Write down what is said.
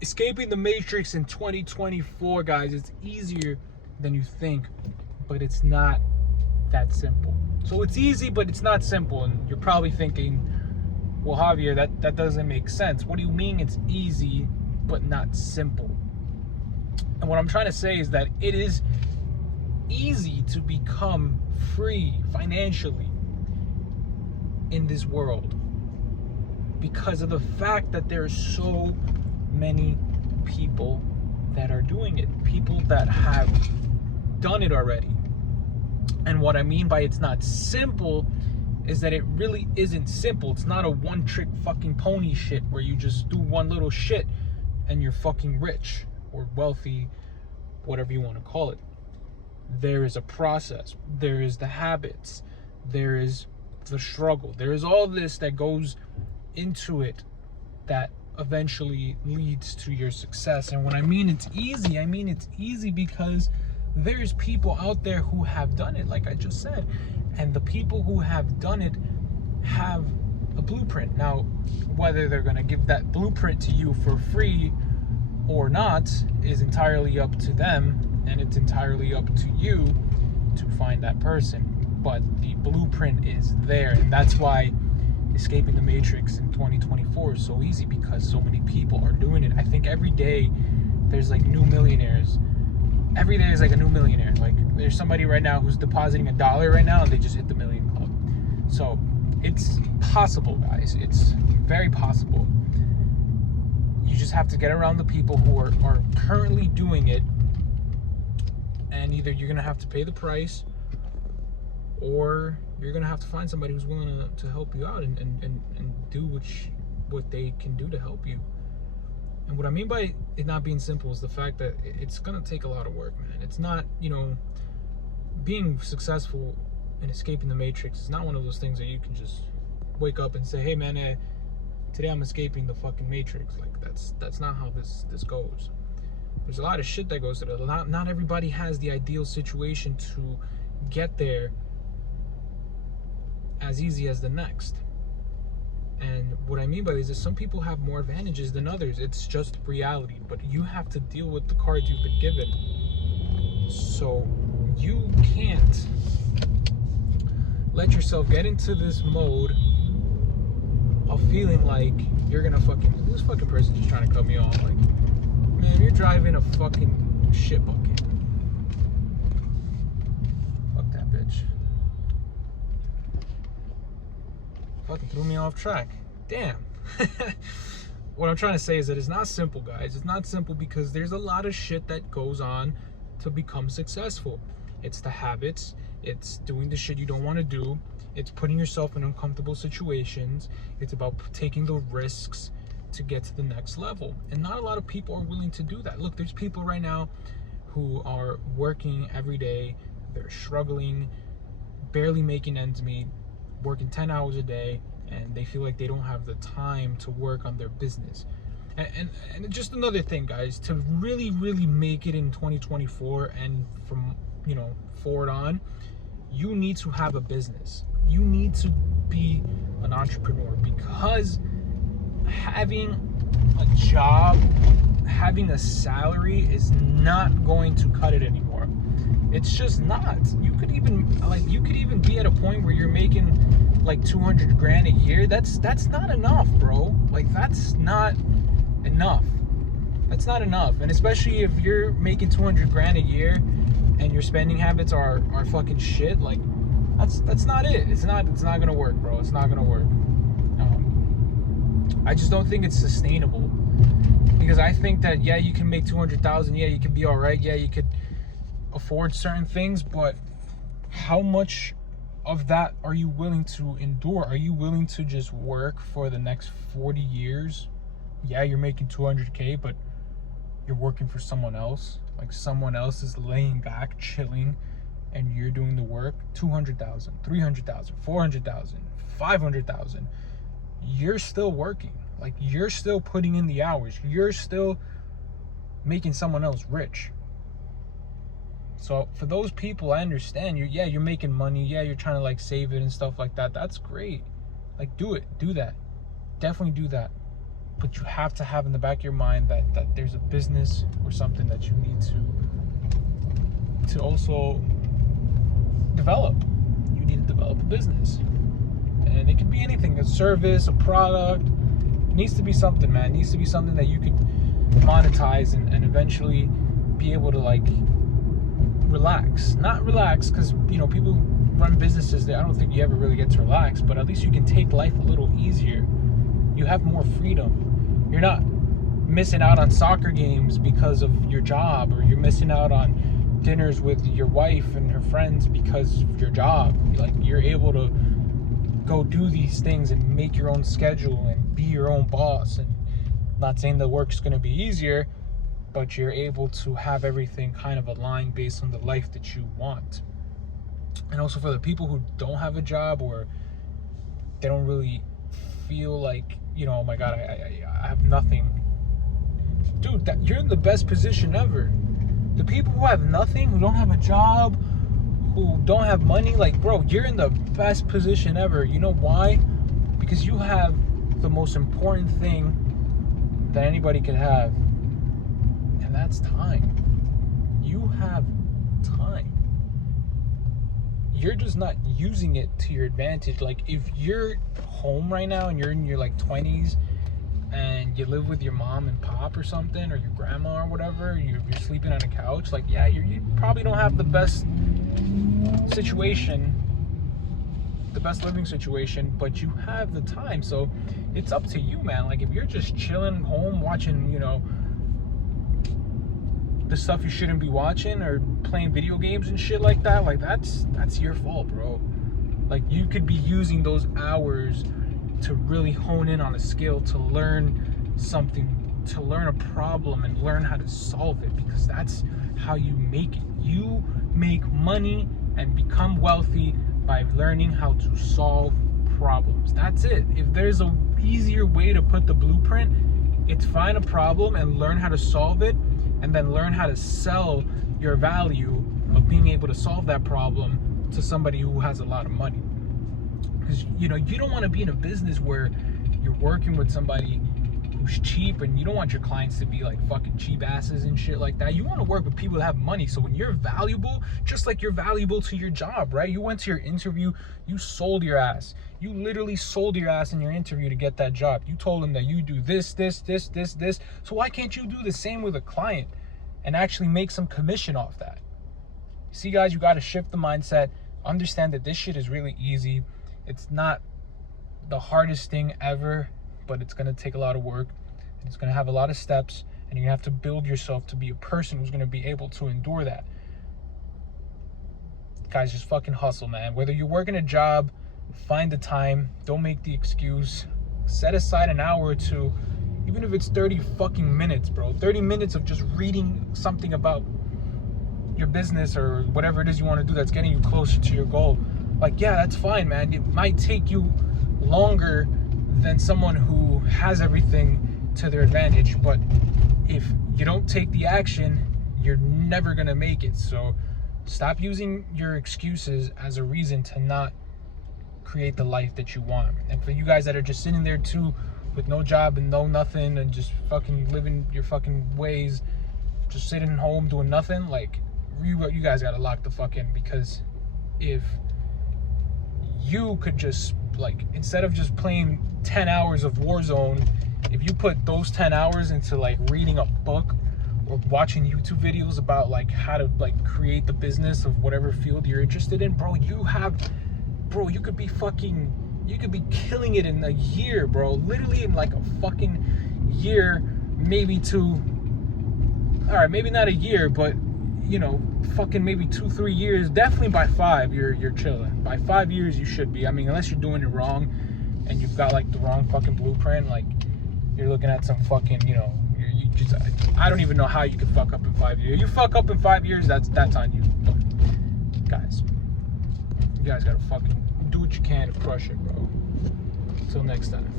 Escaping the Matrix in 2024, guys, it's easier than you think, but it's not that simple. So it's easy, but it's not simple. And you're probably thinking, well, Javier, that doesn't make sense. What do you mean it's easy, but not simple? And what I'm trying to say is that it is easy to become free financially in this world because of the fact that there are so many people that are doing it, people that have done it already. And what I mean by it's not simple is that it really isn't simple. It's not a one-trick fucking pony shit where you just do one little shit and you're fucking rich or wealthy, whatever you want to call it. There is a process. There is the habits. There is the struggle. There is all this that goes into it that eventually leads to your success. And when I mean it's easy because there's people out there who have done it, like I just said. And the people who have done it have a blueprint. Now, whether they're going to give that blueprint to you for free or not is entirely up to them, and it's entirely up to you to find that person. But the blueprint is there, and that's why escaping the Matrix in 2024 is so easy, because so many people are doing it. I think every day there's like new millionaires. Every day is like a new millionaire. Like there's somebody right now who's depositing $1 right now and they just hit the million club. So it's possible, guys. It's very possible. You just have to get around the people who are currently doing it, and either you're gonna have to pay the price or you're gonna have to find somebody who's willing to help you out and do what they can do to help you. And what I mean by it not being simple is the fact that it's gonna take a lot of work, man. It's not, being successful in escaping the Matrix is not one of those things that you can just wake up and say, hey man, today I'm escaping the fucking Matrix. Like that's not how this goes. There's a lot of shit that goes to it. Not everybody has the ideal situation to get there as easy as the next. And what I mean by this is some people have more advantages than others. It's just reality. But you have to deal with the cards you've been given. So you can't let yourself get into this mode of feeling like you're gonna this fucking person just trying to cut me off. Like, man, you're driving a fucking shit bucket. Fuck that bitch. Fucking threw me off track. Damn. What I'm trying to say is that it's not simple, guys. It's not simple because there's a lot of shit that goes on to become successful. It's the habits. It's doing the shit you don't want to do. It's putting yourself in uncomfortable situations. It's about taking the risks to get to the next level. And not a lot of people are willing to do that. Look, there's people right now who are working every day. They're struggling, barely making ends meet, working 10 hours a day, and they feel like they don't have the time to work on their business. And just another thing, guys, to really make it in 2024 and from forward on, you need to have a business. You need to be an entrepreneur, because having a job, having a salary is not going to cut it anymore. It's just not. You could even be at a point where you're making like 200 grand a year. That's not enough, bro. Like, that's not enough. That's not enough. And especially if you're making 200 grand a year and your spending habits are fucking shit, like that's not it. It's not gonna work, bro. It's not gonna work. I just don't think it's sustainable, because I think that, yeah, you can make 200,000, yeah, you can be all right, yeah, you could afford certain things, but how much of that are you willing to endure? Are you willing to just work for the next 40 years? Yeah, you're making 200K, but you're working for someone else. Like, someone else is laying back, chilling, and you're doing the work. 200,000, 300,000, 400,000, 500,000. You're still working. Like, you're still putting in the hours. You're still making someone else rich. So for those people, I understand. You're making money. Yeah, you're trying to like save it and stuff like that. That's great. Like, do it. Do that. Definitely do that. but you have to have in the back of your mind that there's a business or something that you need to also develop. You need to develop a business, and it can be anything, a service, a product. It needs to be something, man. It needs to be something that you could monetize and eventually be able to like relax. Not relax, because people run businesses that I don't think you ever really get to relax, but at least you can take life a little easier. You have more freedom. You're not missing out on soccer games because of your job, or you're missing out on dinners with your wife and her friends because of your job. Like, you're able to go do these things and make your own schedule and be your own boss. And not saying the work's going to be easier, but you're able to have everything kind of aligned based on the life that you want. And also for the people who don't have a job, or they don't really feel like, oh my God, I have nothing. Dude, you're in the best position ever. The people who have nothing, who don't have a job, who don't have money, like, bro, you're in the best position ever. You know why? Because you have the most important thing that anybody could have, and that's time. You have time. You're just not using it to your advantage. Like, if you're home right now and you're in your like 20s and you live with your mom and pop or something, or your grandma or whatever, you're sleeping on a couch, like, yeah, you probably don't have the best situation, the best living situation, but you have the time. So it's up to you, man. Like, if you're just chilling home watching, the stuff you shouldn't be watching, or playing video games and shit like that, like, that's your fault, bro. Like, you could be using those hours to really hone in on a skill, to learn something, to learn a problem and learn how to solve it, because that's how you make it. You make money and become wealthy by learning how to solve problems. That's it. If there's a easier way to put the blueprint, it's find a problem and learn how to solve it, and then learn how to sell your value of being able to solve that problem to somebody who has a lot of money. Because you don't want to be in a business where you're working with somebody who's cheap, and you don't want your clients to be like fucking cheap asses and shit like that. You want to work with people that have money. So when you're valuable, just like you're valuable to your job, right? You went to your interview, you sold your ass. You literally sold your ass in your interview to get that job. You told them that you do this. So why can't you do the same with a client and actually make some commission off that? See, guys, you got to shift the mindset. Understand that this shit is really easy. It's not the hardest thing ever, but it's going to take a lot of work. And it's going to have a lot of steps, and you have to build yourself to be a person who's going to be able to endure that. Guys, just fucking hustle, man. Whether you're working a job, find the time. Don't make the excuse. Set aside an hour or two, even if it's 30 fucking minutes, bro. 30 minutes of just reading something about your business or whatever it is you want to do that's getting you closer to your goal. Like, yeah, that's fine, man. It might take you longer than someone who has everything to their advantage, but if you don't take the action, you're never gonna make it. So stop using your excuses as a reason to not create the life that you want. And for you guys that are just sitting there too with no job and no nothing, and just fucking living your fucking ways, just sitting home doing nothing, like, you guys gotta lock the fuck in. Because if you could just, like, instead of just playing 10 hours of Warzone, if you put those 10 hours into like reading a book or watching YouTube videos about like how to like create the business of whatever field you're interested in, bro, you could be killing it in a year, bro. Literally in like a fucking year, maybe two. All right, maybe not a year, but fucking maybe 2-3 years. Definitely by 5, you're chilling. By 5 years, you should be. I mean, unless you're doing it wrong and you've got like the wrong fucking blueprint, like you're looking at some fucking, I don't even know how you could fuck up in 5 years. You fuck up in 5 years, that's on you. But guys, you guys gotta fucking do what you can to crush it, bro. Until next time.